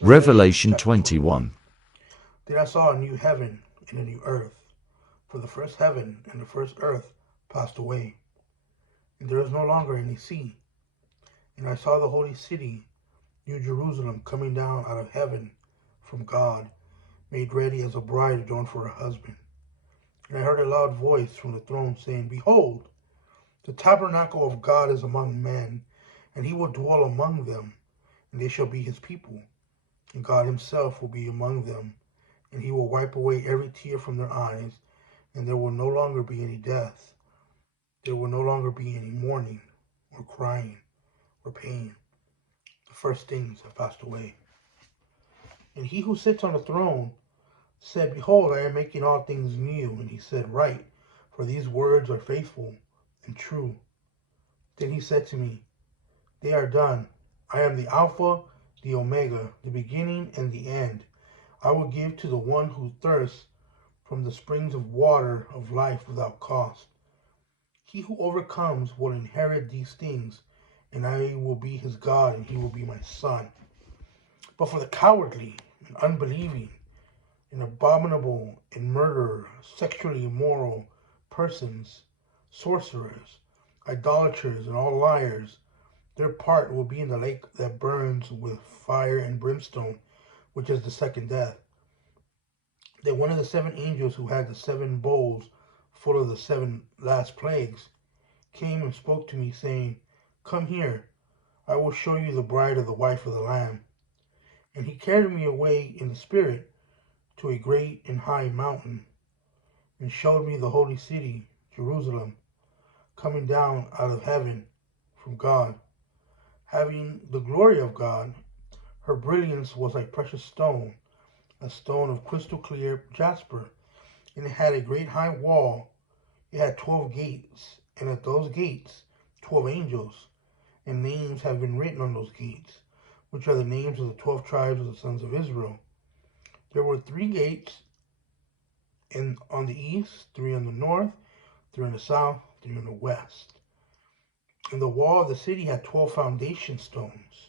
Revelation 21. Then I saw a new heaven and a new earth, for the first heaven and the first earth passed away, and there is no longer any sea. And I saw the holy city, New Jerusalem, coming down out of heaven from God, made ready as a bride adorned for her husband. And I heard a loud voice from the throne saying, Behold, the tabernacle of God is among men, and he will dwell among them, and they shall be his people. And God himself will be among them, and he will wipe away every tear from their eyes, and there will no longer be any death. There will no longer be any mourning, or crying, or pain. The first things have passed away. And he who sits on the throne said, Behold, I am making all things new. And he said, Write, for these words are faithful and true. Then he said to me, They are done. I am the Alpha, the Omega, the beginning and the end. I will give to the one who thirsts from the springs of water of life without cost. He who overcomes will inherit these things, and I will be his God, and he will be my son. But for the cowardly and unbelieving and abominable and murderers, sexually immoral persons, sorcerers, idolaters, and all liars, their part will be in the lake that burns with fire and brimstone, which is the second death. Then one of the seven angels who had the seven bowls full of the seven last plagues came and spoke to me, saying, Come here, I will show you the bride of the wife of the Lamb. And he carried me away in the Spirit to a great and high mountain, and showed me the holy city, Jerusalem, coming down out of heaven from God, having the glory of God. Her brilliance was like precious stone, a stone of crystal clear jasper, and it had a great high wall. It had 12 gates, and at those gates 12 angels, and names have been written on those gates, which are the names of the 12 tribes of the sons of Israel. There were 3 gates on the east, 3 on the north, 3 on the south, 3 on the west. And the wall of the city had 12 foundation stones,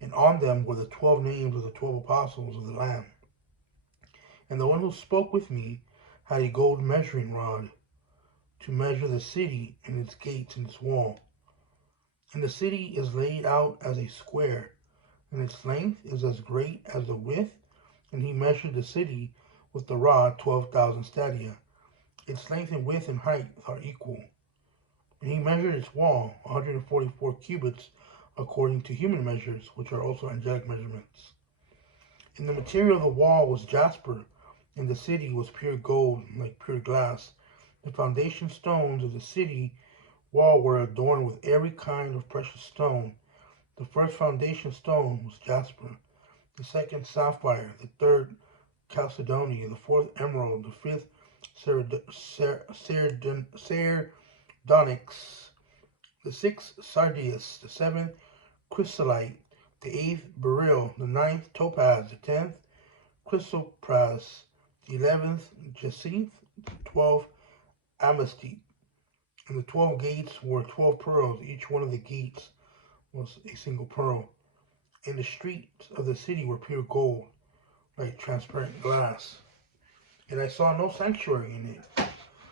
and on them were the 12 names of the 12 apostles of the Lamb. And the one who spoke with me had a gold measuring rod to measure the city and its gates and its wall. And the city is laid out as a square, and its length is as great as the width. And he measured the city with the rod 12,000 stadia. Its length and width and height are equal. And he measured its wall 144 cubits according to human measures, which are also angelic measurements. And the material of the wall was jasper, and the city was pure gold, like pure glass. The foundation stones of the city wall were adorned with every kind of precious stone. The first foundation stone was jasper, the second sapphire, the third chalcedony, the fourth emerald, the fifth sardonyx, the sixth sardius, the seventh chrysolite, the eighth beryl, the ninth topaz, the 10th chrysoprase, the 11th jacinth, the 12th amethyst. And the 12 gates were 12 pearls. Each one of the gates was a single pearl. And the streets of the city were pure gold, like transparent glass. And I saw no sanctuary in it,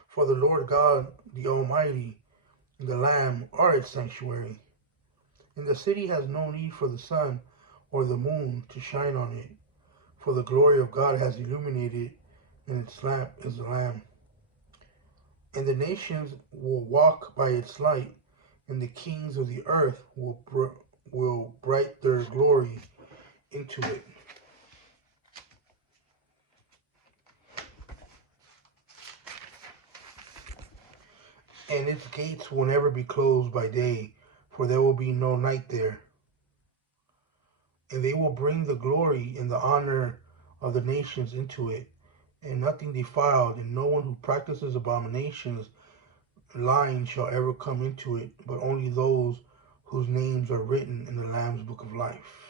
for the Lord God, the Almighty, and the Lamb are its sanctuary. And the city has no need for the sun or the moon to shine on it, for the glory of God has illuminated it, and its lamp is the Lamb. And the nations will walk by its light, and the kings of the earth will bright their glory into it. And its gates will never be closed by day, for there will be no night there. And they will bring the glory and the honor of the nations into it, and nothing defiled, and no one who practices abominations, lying shall ever come into it, but only those whose names are written in the Lamb's book of life.